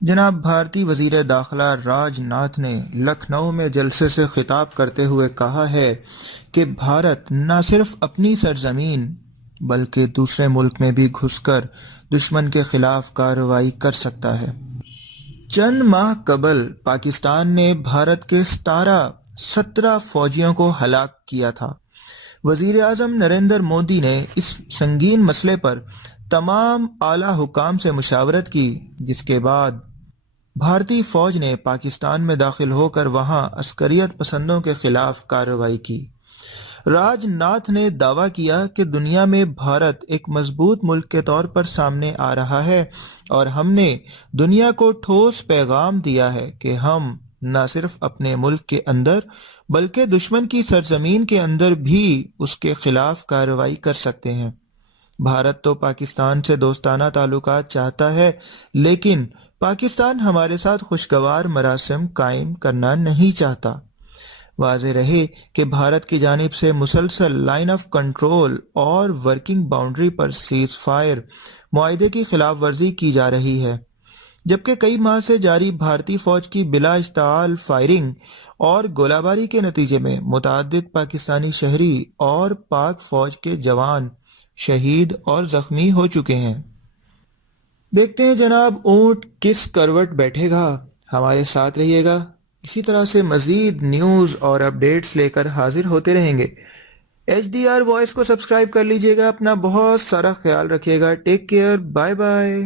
جناب بھارتی وزیر داخلہ راج ناتھ نے لکھنؤ میں جلسے سے خطاب کرتے ہوئے کہا ہے کہ بھارت نہ صرف اپنی سرزمین بلکہ دوسرے ملک میں بھی گھس کر دشمن کے خلاف کارروائی کر سکتا ہے۔ چند ماہ قبل پاکستان نے بھارت کے 17 فوجیوں کو ہلاک کیا تھا۔ وزیر اعظم نریندر مودی نے اس سنگین مسئلے پر تمام اعلیٰ حکام سے مشاورت کی، جس کے بعد بھارتی فوج نے پاکستان میں داخل ہو کر وہاں عسکریت پسندوں کے خلاف کارروائی کی۔ راج ناتھ نے دعویٰ کیا کہ دنیا میں بھارت ایک مضبوط ملک کے طور پر سامنے آ رہا ہے اور ہم نے دنیا کو ٹھوس پیغام دیا ہے کہ ہم نہ صرف اپنے ملک کے اندر بلکہ دشمن کی سرزمین کے اندر بھی اس کے خلاف کارروائی کر سکتے ہیں۔ بھارت تو پاکستان سے دوستانہ تعلقات چاہتا ہے، لیکن پاکستان ہمارے ساتھ خوشگوار مراسم قائم کرنا نہیں چاہتا۔ واضح رہے کہ بھارت کی جانب سے مسلسل لائن آف کنٹرول اور ورکنگ باؤنڈری پر سیز فائر معاہدے کی خلاف ورزی کی جا رہی ہے، جبکہ کئی ماہ سے جاری بھارتی فوج کی بلا اشتعال فائرنگ اور گولہ باری کے نتیجے میں متعدد پاکستانی شہری اور پاک فوج کے جوان شہید اور زخمی ہو چکے ہیں۔ دیکھتے ہیں جناب اونٹ کس کروٹ بیٹھے گا۔ ہمارے ساتھ رہیے گا، اسی طرح سے مزید نیوز اور اپڈیٹس لے کر حاضر ہوتے رہیں گے۔ HDR وائس کو سبسکرائب کر لیجئے گا۔ اپنا بہت سارا خیال رکھیے گا۔ Take care, bye bye.